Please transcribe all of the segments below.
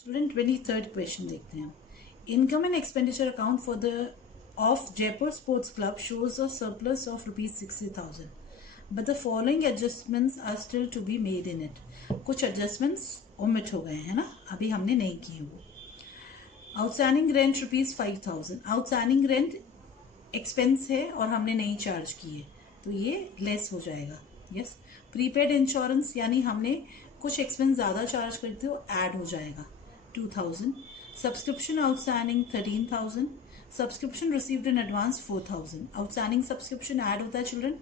Children 23rd question देखते हैं. Income and expenditure account for the of Jaipur sports club shows a surplus of ₹60,000 but the following adjustments are still to be made in it. कुछ adjustments omit हो गए हैं ना, अभी हमने नहीं किए वो. Outstanding rent ₹5,000. Outstanding rent expense है और हमने नहीं चार्ज किए तो ये लेस हो जाएगा. यस. प्रीपेड इंश्योरेंस यानी हमने कुछ एक्सपेंस ज़्यादा चार्ज करते हो ऐड हो जाएगा 2,000. Subscription outstanding 13,000. Subscription received in advance 4,000. Outstanding subscription add होता है चिल्ड्रन,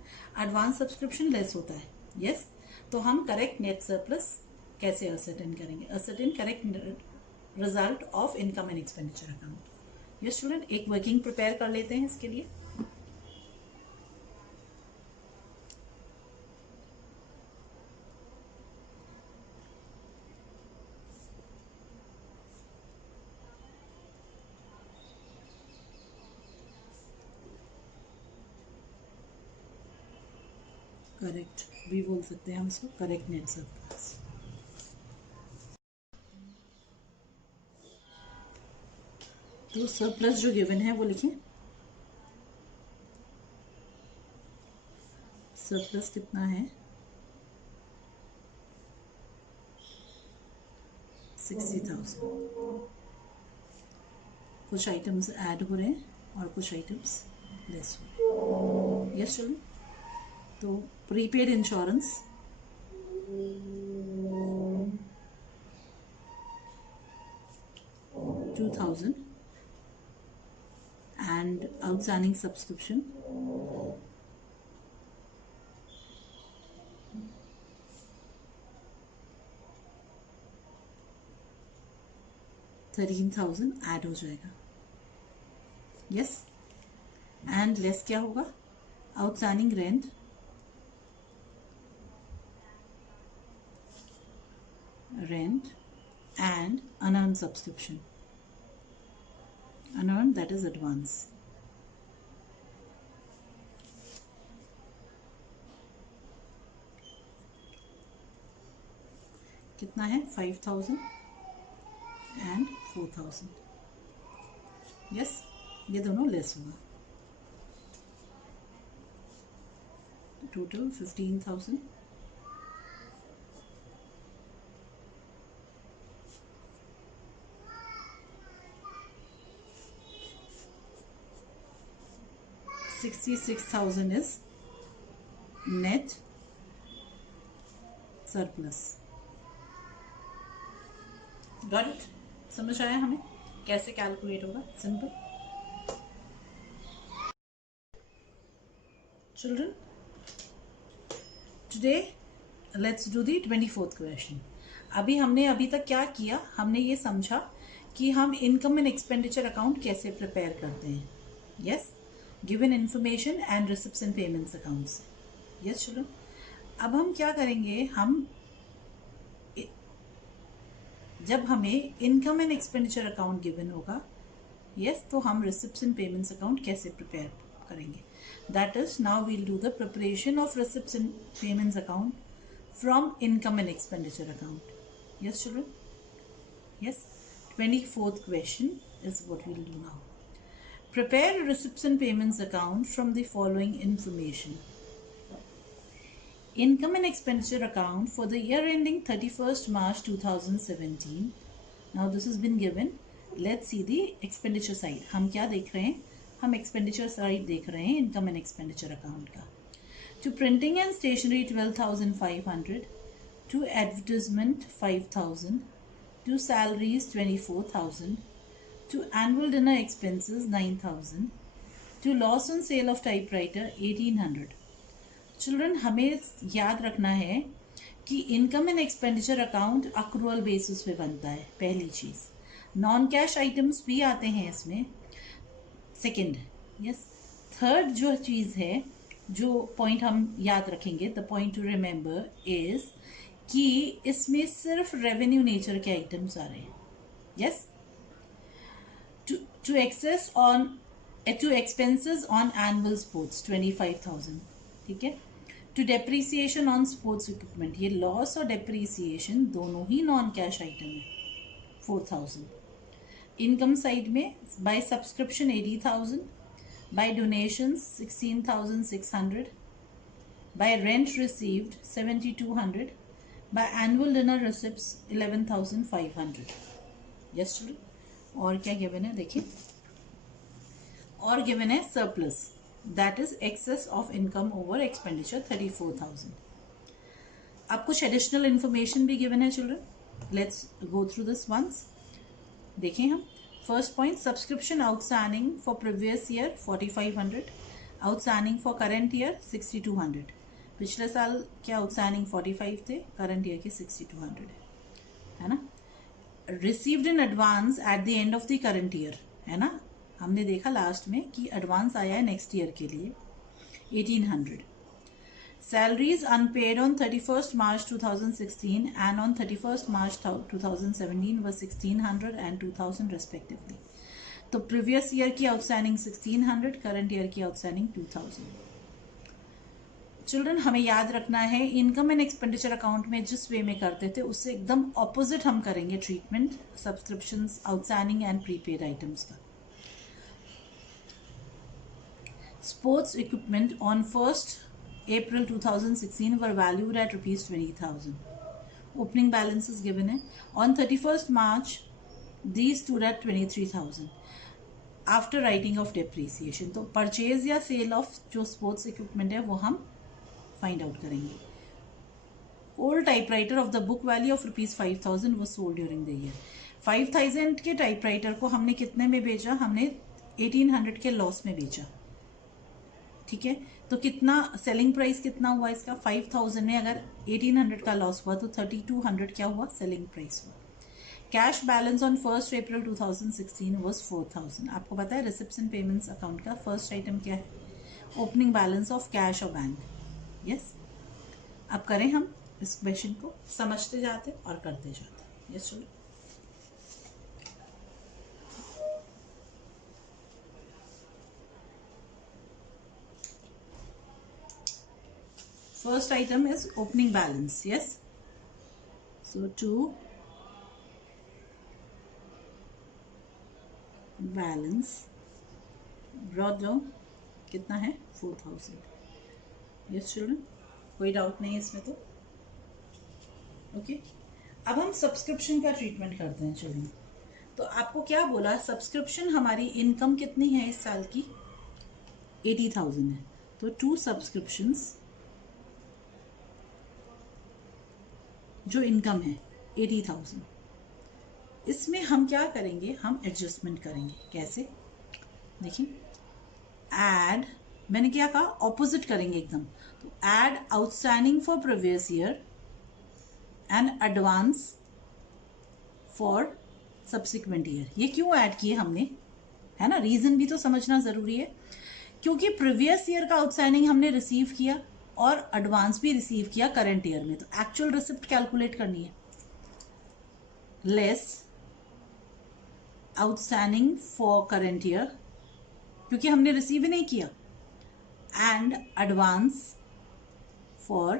एडवांस सब्सक्रिप्शन लेस होता है. यस. तो हम करेक्ट नेट सरप्लस कैसे असर्टेन करेंगे? Ascertain correct result of income and expenditure account. Yes student, एक वर्किंग प्रिपेयर कर लेते हैं इसके लिए. करेक्ट भी बोल सकते हैं हम इसको, करेक्ट नेट सरप्लस. तो सरप्लस जो गिवन है वो लिखें. सरप्लस कितना है? 60,000. कुछ आइटम्स ऐड हो रहे हैं और कुछ आइटम्स लेस हो रहे हैं. यस चलो. तो prepaid insurance 2,000 and outstanding subscription 13,000 add हो जाएगा. यस. एंड लेस क्या होगा? Outstanding rent and unearned subscription. Unearned, that is advance. कितना है? 5,000 and 4,000. यस. ये दोनों लेस होगा. Total 15,000. $66,000 is net surplus. Got it? समझ आया हमें कैसे कैलकुलेट होगा? Simple. Children, today let's do the 24th question. अभी तक क्या किया? हमने ये समझा कि हम इनकम एंड एक्सपेंडिचर अकाउंट कैसे प्रिपेयर करते हैं. Yes. Given information and receipts and payments accounts. Yes children. अब हम क्या करेंगे? हम जब हमें income and expenditure account given होगा, यस, तो हम रिसिप्ट्स एंड पेमेंट्स अकाउंट कैसे प्रिपेयर करेंगे? That is now we'll do the preparation of receipts and payments account from income and expenditure account. Yes children. Yes. 24th question is what we'll do now. Prepare a receipts and payments account from the following information. Income and expenditure account for the year ending 31st March 2017. Now this has been given. Let's see the expenditure side. हम क्या देख रहे हैं? हम expenditure side देख रहे हैं income and expenditure account का. To printing and stationery 12,500. To advertisement 5,000. To salaries 24,000. To annual dinner expenses 9,000. To loss on sale of typewriter 1,800. Children, हमें याद रखना है कि income and expenditure account accrual basis पे बनता है. पहली चीज़. नॉन कैश आइटम्स भी आते हैं इसमें. सेकंड. यस. थर्ड जो चीज़ है, जो पॉइंट हम याद रखेंगे, the point to remember is कि इसमें सिर्फ रेवेन्यू नेचर के आइटम्स आ रहे हैं. Yes. To excess on to expenses on annual sports 25,000. ठीक है. To depreciation on sports equipment, ये लॉस और डेप्रीसिएशन दोनों ही नॉन कैश आइटम है. 4,000. इनकम साइड में by subscription 80,000, by donations 16,600, by rent received 7,200, by annual dinner receipts 11,500. Yes children. और क्या गिवन है देखिए, और गिवन है surplus, that is excess of income over expenditure 34,000. अब कुछ एडिशनल इन्फॉर्मेशन भी गिवन है children. Let's go through this once. देखें हम. First point, subscription outstanding for previous year 4,500, outstanding for current year 6,200. पिछले साल के आउटस्टैंडिंग 45 थे, करंट ईयर के 6,200 है ना. Received in advance at the end of the current year, है ना. हमने देखा लास्ट में कि एडवांस आया है नेक्स्ट ईयर के लिए 1,800. Salaries unpaid on 31st March 2016 and on 31st March 2017 were 1,600 and 2,000 respectively. तो प्रीवियस ईयर की आउटस्टैंडिंग 1,600, करंट ईयर की आउटस्टैंडिंग 2,000. चिल्ड्रन हमें याद रखना है, इनकम एंड एक्सपेंडिचर अकाउंट में जिस वे में करते थे उससे एकदम ऑपोजिट हम करेंगे treatment subscriptions, outstanding and prepaid items का. Sports equipment on 1st April 2016 were valued at rupees 20,000. Opening balance is given है. On 31st March, these stood at 23,000. After writing of depreciation, तो परचेज या cell of जो sports equipment है वो हम find out करेंगे. Old typewriter of the book value of rupees 5,000 was sold during the year. 5,000 के typewriter को हमने कितने में बेचा? हमने 1,800 के लॉस में बेचा. ठीक है, तो कितना सेलिंग प्राइस कितना हुआ इसका? 5,000 में अगर 1,800 का लॉस हुआ तो 3,200 क्या हुआ? सेलिंग प्राइस हुआ. Cash balance on 1st April 2016 was 4,000. आपको पता है रिसिप्ट्स एंड पेमेंट्स अकाउंट का फर्स्ट आइटम क्या है? ओपनिंग बैलेंस ऑफ कैश और बैंक. यस. अब करें हम इस क्वेश्चन को, समझते जाते और करते जाते. यस चलो. First item is opening balance. Yes. So to balance brought down कितना है? 4,000. Yes children. कोई डाउट नहीं है इसमें तो. ओके. अब हम सब्सक्रिप्शन का ट्रीटमेंट करते हैं चिल्ड्रन. तो आपको क्या बोला? सब्सक्रिप्शन हमारी इनकम कितनी है इस साल की? 80,000 है. तो 2 सब्सक्रिप्शंस जो इनकम है 80,000, इसमें हम क्या करेंगे? हम एडजस्टमेंट करेंगे. कैसे? देखिए, ऐड, मैंने क्या कहा? ऑपोजिट करेंगे एकदम. तो add outstanding for previous year and advance for subsequent year. ये क्यों ऐड किए हमने? है ना, रीजन भी तो समझना जरूरी है. क्योंकि प्रीवियस ईयर का आउटस्टैंडिंग हमने रिसीव किया और एडवांस भी रिसीव किया करंट ईयर में, तो एक्चुअल रिसिप्ट कैलकुलेट करनी है. Less outstanding for current year, क्योंकि हमने रिसीव ही नहीं किया, and advance for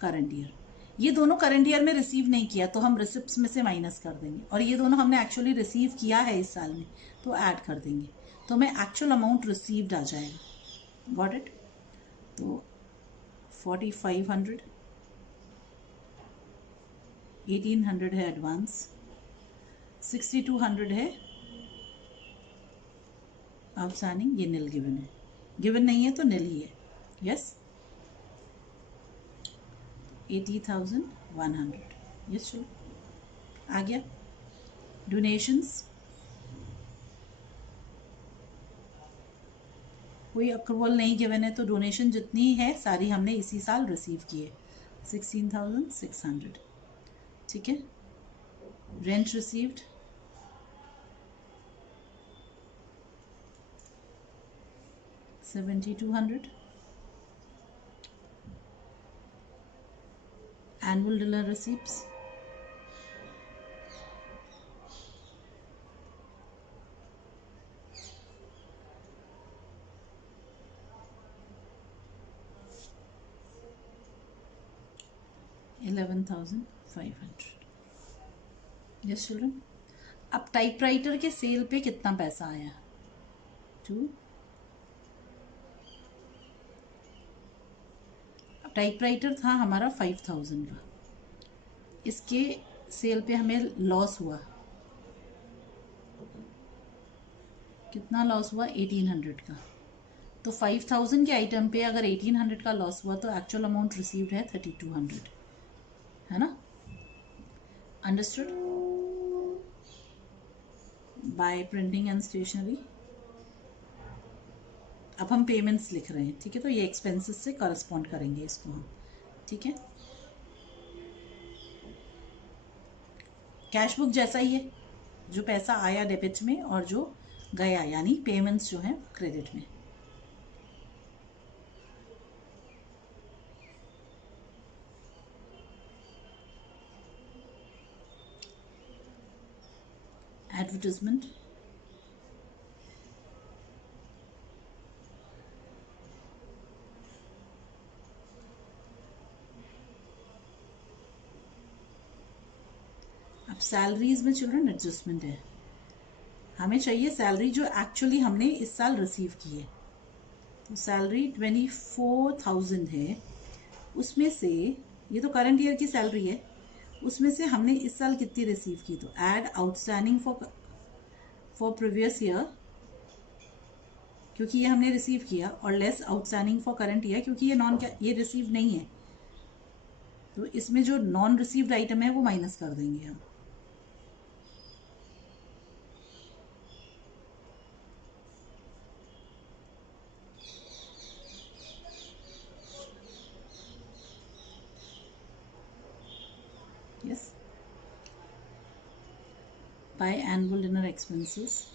current year. ये दोनों करंट ईयर में रिसीव नहीं किया तो हम रिसिप्ट्स में से माइनस कर देंगे, और ये दोनों हमने एक्चुअली रिसीव किया है इस साल में तो ऐड कर देंगे. तो हमें एक्चुअल अमाउंट रिसीव्ड आ जाएगा. Got it? तो 4,500, 1,800 है एडवांस, 6,200 है आउटस्टैंडिंग. ये नील गिवन है. गिवन नहीं है तो नील ही है. यस. 80,100. यस चलो आ गया. डोनेशंस, कोई अक्रूवल नहीं गिवन है तो डोनेशन जितनी है सारी हमने इसी साल रिसीव की है. 16,600. ठीक है. Rent received 7,200. Annual dinner receipts 11,500. Yes children. अब टाइपराइटर के सेल पे कितना पैसा आया? 2। अब टाइपराइटर था हमारा 5000 का, इसके सेल पे हमें लॉस हुआ, कितना लॉस हुआ? 1800 का। तो 5000 के आइटम पे अगर 1800 का लॉस हुआ तो एक्चुअल अमाउंट रिसीव्ड है 3200, है ना? Understood? By printing and stationery. अब हम पेमेंट्स लिख रहे हैं, ठीक है? तो ये एक्सपेंसेस से करस्पॉन्ड करेंगे इसको हम, ठीक है? कैश बुक जैसा ही है, जो पैसा आया डेबिट में और जो गया यानी पेमेंट्स जो है क्रेडिट में। एडवर्टाइजमेंट, अब सैलरीज में चिल्ड्रन एडजस्टमेंट है, हमें चाहिए सैलरी जो एक्चुअली हमने इस साल रिसीव की है। तो सैलरी 24,000 है, उसमें से ये तो करंट ईयर की सैलरी है, उसमें से हमने इस साल कितनी रिसीव की? तो add outstanding for previous year, क्योंकि ये हमने रिसीव किया, और less outstanding for current year, क्योंकि ये रिसीव नहीं है, तो इसमें जो नॉन रिसीव्ड आइटम है वो माइनस कर देंगे हम। Yes, bye annual dinner expenses,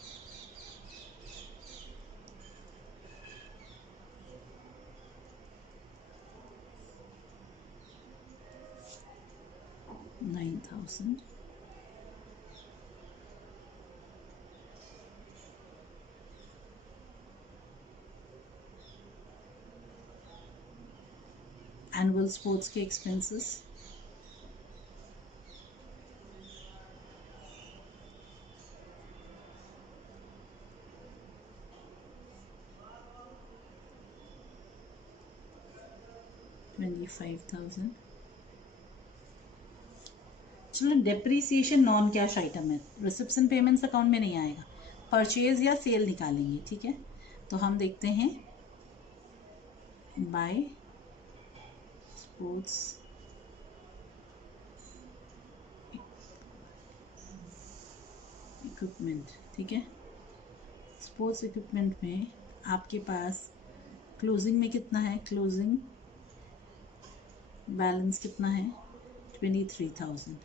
$9,000, annual sports के एक्सपेंसेस, $25,000। चलो, डेप्रीसिएशन नॉन कैश आइटम है, रिसेप्शन पेमेंट्स अकाउंट में नहीं आएगा, परचेज या सेल निकालेंगे, ठीक है? तो हम देखते हैं बाय स्पोर्ट्स इक्विपमेंट, ठीक है? स्पोर्ट्स इक्विपमेंट में आपके पास क्लोजिंग में कितना है? क्लोजिंग बैलेंस कितना है? 23,000।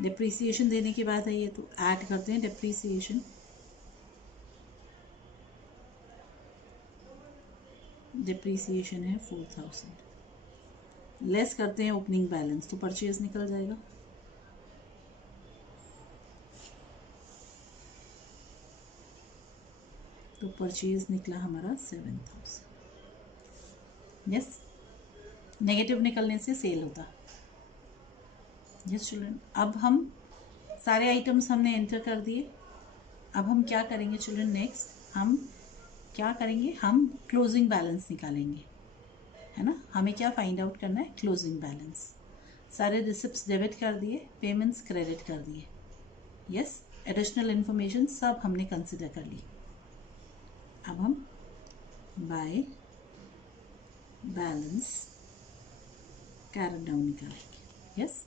डिप्रीसिएशन देने के बाद है ये, तो ऐड करते हैं डिप्रीसिएशन, डिप्रीसिएशन है 4,000, लेस करते हैं ओपनिंग बैलेंस, तो परचेज निकल जाएगा। तो परचेज निकला हमारा 7,000। यस, नेगेटिव निकलने से सेल होता। यस चिल्ड्रन, अब हम सारे आइटम्स हमने एंटर कर दिए। अब हम क्या करेंगे चिल्ड्रन? नेक्स्ट हम क्या करेंगे? हम क्लोजिंग बैलेंस निकालेंगे, है ना? हमें क्या फाइंड आउट करना है? Closing balance. सारे रिसिप्ट्स डेबिट कर दिए, पेमेंट्स क्रेडिट कर दिए। यस, एडिशनल इन्फॉर्मेशन सब हमने कंसिडर कर ली। अब हम बाय बैलेंस कैरेट डाउन निकालेंगे। Yes,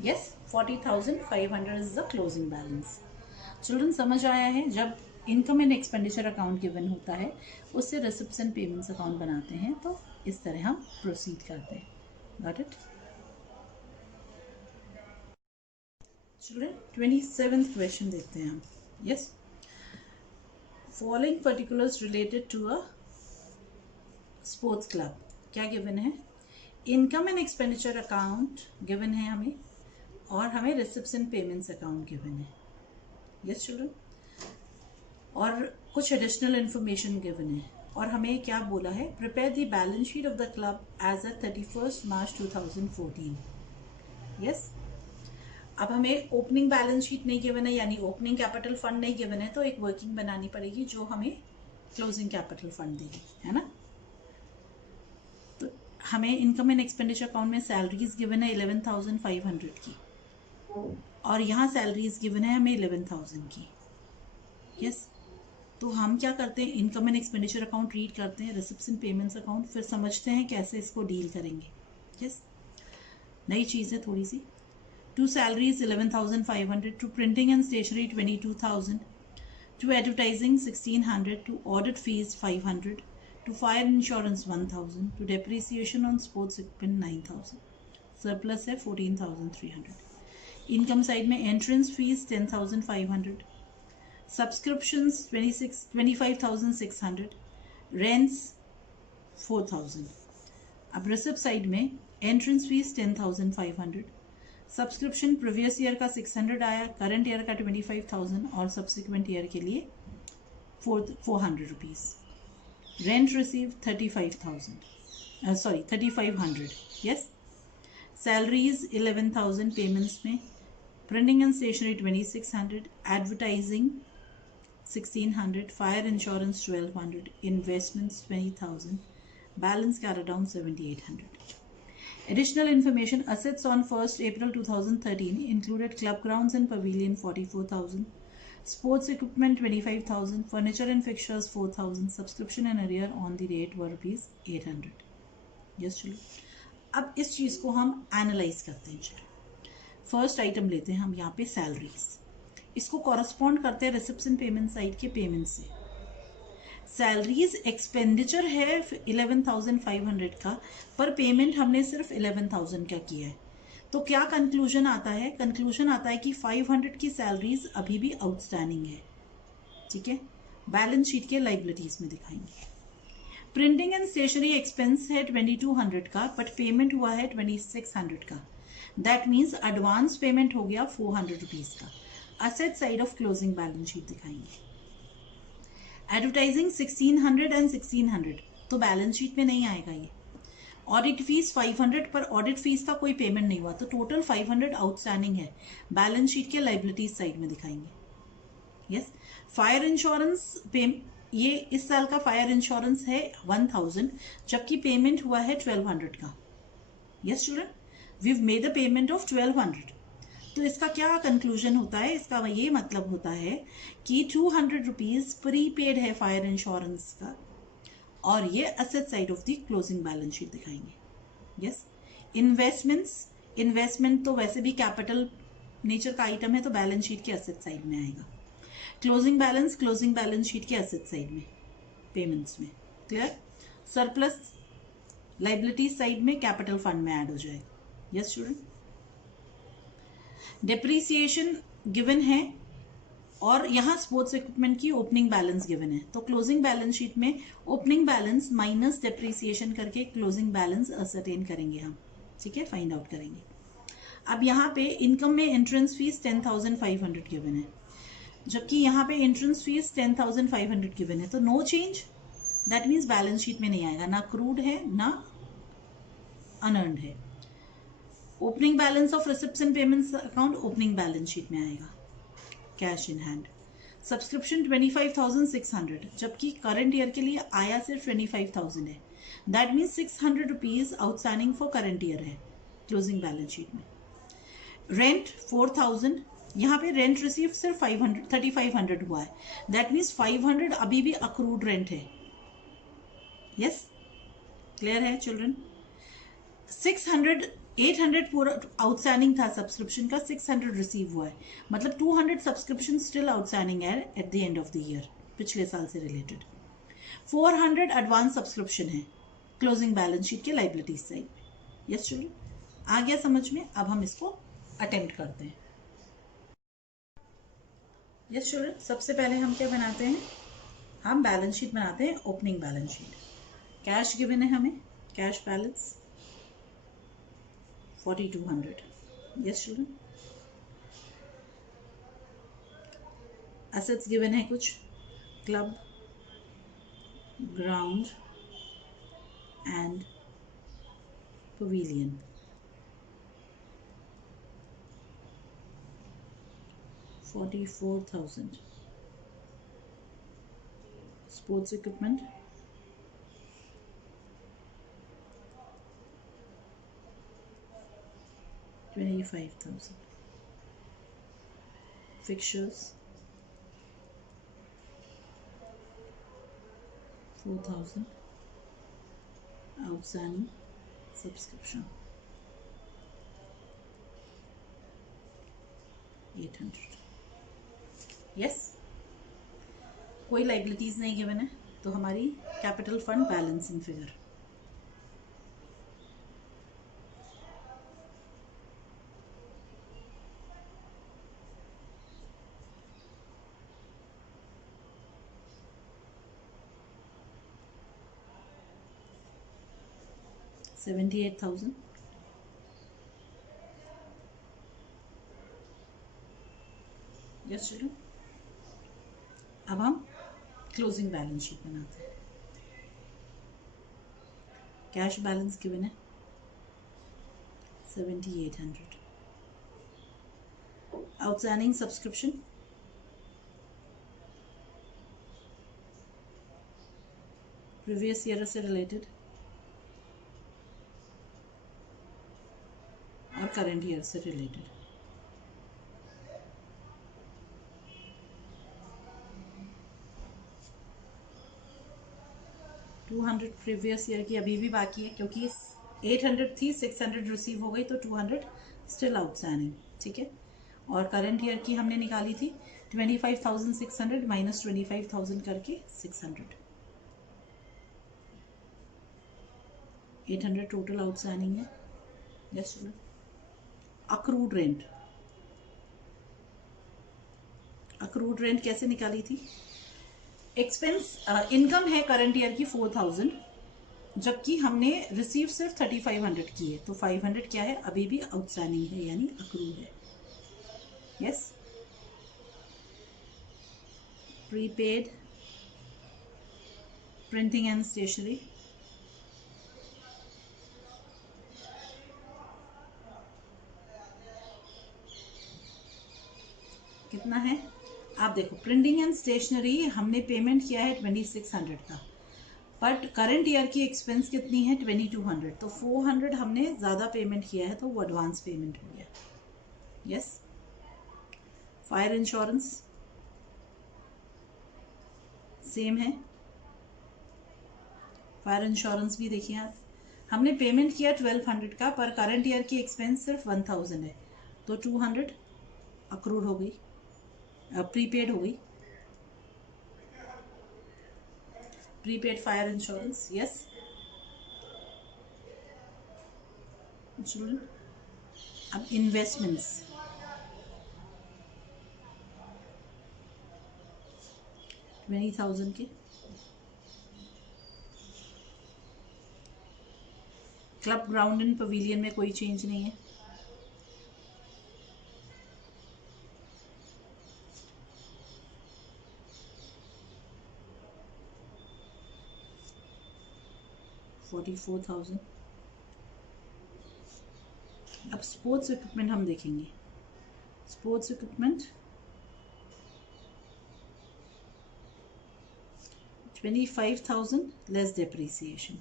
yes, 40,500 is the closing balance. Children, समझ आया है? जब income and expenditure account given होता है, उससे रिसिप्ट्स एंड पेमेंट्स अकाउंट बनाते हैं, तो इस तरह हम प्रोसीड करते हैं। Got it? Children 27th question देखते हैं हम. Yes, following particulars related to a sports club. क्या गिवन है? Income and expenditure account given है हमें, और हमें receipts and payments account given है. यस चिल्ड्रन, और कुछ एडिशनल इन्फॉर्मेशन गिवन है. और हमें क्या बोला है? Prepare the balance sheet of the club as a 31 March 2014. Yes, अब हमें ओपनिंग बैलेंस शीट नहीं गिवन है, यानी ओपनिंग कैपिटल फंड नहीं गिवन है, तो एक वर्किंग बनानी पड़ेगी जो हमें क्लोजिंग कैपिटल फंड देगी, है ना. तो हमें इनकम एंड एक्सपेंडिचर अकाउंट में सैलरीज गिवन है 11,500 की, और यहाँ सैलरीज गिवन है हमें 11,000 की. यस, तो हम क्या करते हैं? Income and expenditure account read करते हैं, रिसिप्ट्स एंड पेमेंट्स अकाउंट, फिर समझते हैं कैसे इसको डील करेंगे. यस, नई चीज़ है थोड़ी सी. To salaries 11,500, to printing and stationery 22,000, to advertising 1,600, to audit fees 500, to fire insurance 1,000, to depreciation on sports equipment 9,000. Surplus है 14,300. इनकम साइड में एंट्रेंस फीस 10,500, सब्सक्रिप्शंस 25,600, रेंट्स 4,000. अब रिसिप्ट साइड में entrance fees 10,500, subscription previous year का 600 आया, current year का 25,000, और subsequent year के लिए 400 rupees. Rent receive 3,500. Yes, salaries 11,000 payments में, printing and stationery 2,600, advertising 1,600, fire insurance 1,200, investments 20,000, balance carried down 7,800. Additional information: assets on 1st April 2013 included club grounds and pavilion 44,000, sports equipment 25,000, furniture and fixtures 4,000, subscription and arrear on the date were rupees 800. Yes, चलो अब इस चीज़ को हम analyse करते हैं. चलो first item लेते हैं हम यहाँ पे सैलरीज. इसको कॉरस्पॉन्ड करते हैं रिसिप्ट्स एंड पेमेंट साइड के पेमेंट से. सैलरीज एक्सपेंडिचर है 11,500 का, पर पेमेंट हमने सिर्फ 11,000 का किया है. तो क्या कंक्लूजन आता है? कंक्लूजन आता है कि 500 की सैलरीज अभी भी आउटस्टैंडिंग है. ठीक है, बैलेंस शीट के लाइबिलिटीज में दिखाएंगे. प्रिंटिंग एंड स्टेशनरी एक्सपेंस है 2,200 का, बट पेमेंट हुआ है 2,600 का. दैट मीन्स एडवांस पेमेंट हो गया 400 रुपीज़ का. Asset side of closing balance sheet दिखाएंगे. एडवर्टाइजिंग 1,600 एंड 1,600 तो बैलेंस शीट में नहीं आएगा ये. ऑडिट फीस 500, पर ऑडिट फीस का कोई पेमेंट नहीं हुआ, तो टोटल 500 आउटस्टैंडिंग है. बैलेंस शीट के लाइबिलिटीज साइड में दिखाएंगे. यस, फायर इंश्योरेंस ये इस साल का फायर इंश्योरेंस है 1,000, जबकि पेमेंट हुआ है 1,200 का. Yes children, we have made a payment of 1,200. तो इसका क्या कंक्लूजन होता है? इसका ये मतलब होता है कि 200 रुपीज़ प्रीपेड है फायर इंश्योरेंस का, और ये asset side of the closing balance sheet दिखाएंगे. यस, इन्वेस्टमेंट तो वैसे भी कैपिटल नेचर का आइटम है, तो बैलेंस शीट के असेट साइड में आएगा. क्लोजिंग बैलेंस शीट के असेट साइड में, पेमेंट्स में. क्लियर? सरप्लस लाइबिलिटी साइड में कैपिटल फंड में ऐड हो जाएगा. यस स्टूडेंट, डेप्रीसिएशन गिवन है, और यहाँ स्पोर्ट्स इक्विपमेंट की ओपनिंग बैलेंस गिवन है. तो क्लोजिंग बैलेंस शीट में ओपनिंग बैलेंस माइनस डेप्रीसिएशन करके क्लोजिंग बैलेंस असरटेन करेंगे हम. ठीक है, फाइंड आउट करेंगे. अब यहाँ पे इनकम में एंट्रेंस फीस 10,500 गिवन है, जबकि यहाँ पे एंट्रेंस फीस 10,500 गिवन है, तो no change. That means balance sheet में नहीं आएगा, ना क्रूड है ना अनअर्न्ड है. Opening balance of receipts and payments account opening balance sheet में आएगा, कैश इन हैंड. सब्सक्रिप्शन 25,600, जबकि करंट ईयर के लिए आया सिर्फ 25,000 है. That means 600 rupees outstanding for current year है क्लोजिंग बैलेंस शीट में. रेंट 4,000, यहाँ पे रेंट रिसीव सिर्फ 3,500 हुआ है. दैट मीन्स 500 अभी भी अक्रूड रेंट है. यस, क्लियर है चिल्ड्रन? 800 पूरा आउटस्टैंडिंग था सब्सक्रिप्शन का, 600 रिसीव हुआ है, मतलब 200 सब्सक्रिप्शन स्टिल आउटस्टैंडिंग है at the end of the year, पिछले साल से रिलेटेड. 400 एडवांस सब्सक्रिप्शन है क्लोजिंग बैलेंस शीट के लाइबिलिटीज साइड. यस चिल्ड्रन, आ गया समझ में? अब हम इसको अटेम्प्ट करते हैं. यस चिल्ड्रन, सबसे पहले हम क्या बनाते हैं, हम बैलेंस शीट बनाते हैं, opening balance sheet. Cash given है हमें, cash balance 4200। Yes children, assets given है कुछ, club, ground and pavilion. 44,000। Sports equipment 25,000। Fixtures 4,000। Outstanding subscription 800। Yes, कोई लाइबिलिटीज नहीं गिवन है, तो हमारी capital fund balancing figure 78,000। Yes children, अब हम क्लोजिंग बैलेंस शीट बनाते हैं। कैश बैलेंस गिवन है 7,800। आउटस्टैंडिंग सब्सक्रिप्शन प्रीवियस ईयर से रिलेटेड और करंट ईयर से रिलेटेड। $200 प्रीवियस ईयर की अभी भी बाकी है, क्योंकि 800 थी, 600 रिसीव हो गई, तो 200 स्टिल आउटस्टैंडिंग। ठीक है, और करंट ईयर की हमने निकाली थी 25,600 माइनस 25,000 करके 600। 800 टोटल आउटस्टैंडिंग है। Yes, accrued rent, accrued rent कैसे निकाली थी? एक्सपेंस, इनकम है करंट ईयर की 4,000, जबकि हमने रिसीव सिर्फ 3,500 की है, तो 500 क्या है, अभी भी आउटस्टैंडिंग है, यानी अक्रूड है। Yes, prepaid printing and stationery कितना है, आप देखो, प्रिंटिंग एंड स्टेशनरी हमने पेमेंट किया है 2,600 का, बट करंट ईयर की एक्सपेंस कितनी है 2,200, तो 400 हमने ज़्यादा पेमेंट किया है, तो वो एडवांस पेमेंट हो गया। यस, फायर इंश्योरेंस सेम है, फायर इंश्योरेंस भी देखिए आप, हमने पेमेंट किया 1,200 का, पर करंट ईयर की एक्सपेंस सिर्फ 1,000 है, तो 200 अक्रूड हो गई, प्रीपेड हो गई, prepaid fire insurance. Yes children, अब इन्वेस्टमेंट्स 20,000 के, क्लब ग्राउंड एंड पवेलियन में कोई चेंज नहीं है। $44,000। अब स्पोर्ट्स इक्विपमेंट हम देखेंगे, स्पोर्ट्स इक्विपमेंट 25,000 लेस डेप्रिसिएशन,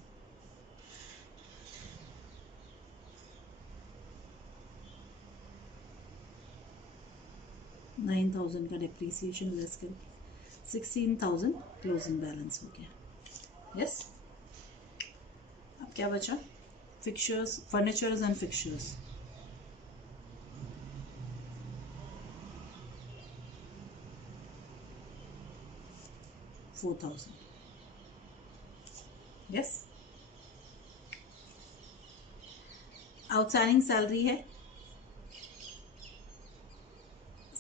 9,000 का डेप्रिसिएशन लेस करके 16,000 क्लोजिंग बैलेंस हो गया। यस, अब क्या बचा, fixtures, furnitures and fixtures 4,000। Yes, outstanding salary है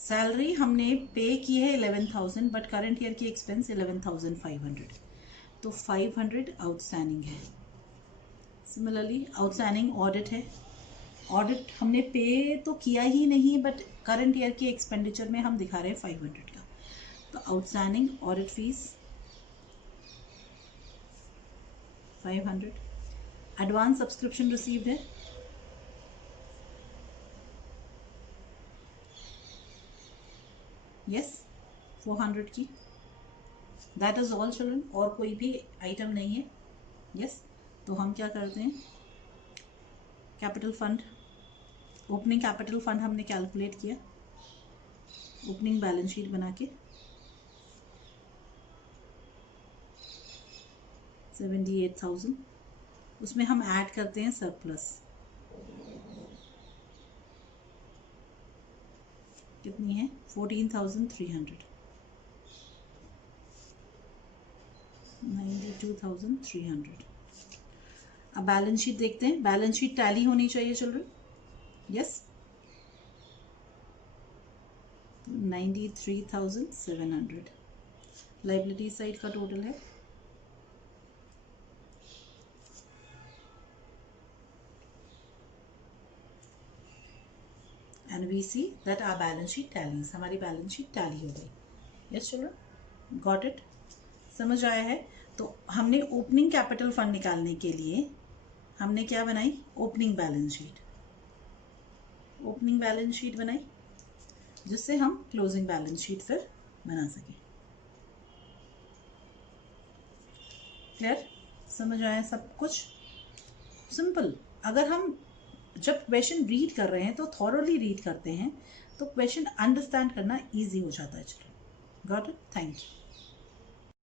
सैलरी हमने पे की है 11,000 बट करंट ईयर की एक्सपेंस 11,500, तो 500 आउटस्टैंडिंग है। सिमिलरली आउटस्टैंडिंग ऑडिट है, ऑडिट हमने पे तो किया ही नहीं बट करंट ईयर की एक्सपेंडिचर में हम दिखा रहे हैं 500 का, तो outstanding audit fees 500। Advance subscription received है, यस 400 की। दैट इज ऑल चिल्ड्रन, और कोई भी आइटम नहीं है, यस। तो हम क्या करते हैं, capital fund, opening capital fund हमने कैलकुलेट किया, ओपनिंग बैलेंस शीट बना के 78,000, उसमें हम ऐड करते हैं सरप्लस, कितनी है 14,300, 92,300। अब बैलेंस शीट देखते हैं, बैलेंस शीट टैली होनी चाहिए चिल्ड्रन, यस। 93,700 लाइबिलिटी साइड का टोटल है, and we see that our balance sheet tallies, हमारी बैलेंस शीट टैली हो गई, यस चिल्ड्रन, गॉट इट, समझ आया है। तो हमने ओपनिंग कैपिटल फंड निकालने के लिए हमने क्या बनाई, opening balance sheet, opening balance sheet बनाई, जिससे हम क्लोजिंग बैलेंस शीट फिर बना सकें। क्लियर, समझ आया सब कुछ, सिंपल। अगर हम जब क्वेश्चन रीड कर रहे हैं तो थॉरोली रीड करते हैं, तो क्वेश्चन अंडरस्टैंड करना इजी हो जाता है। चलो, गॉट इट, थैंक यू।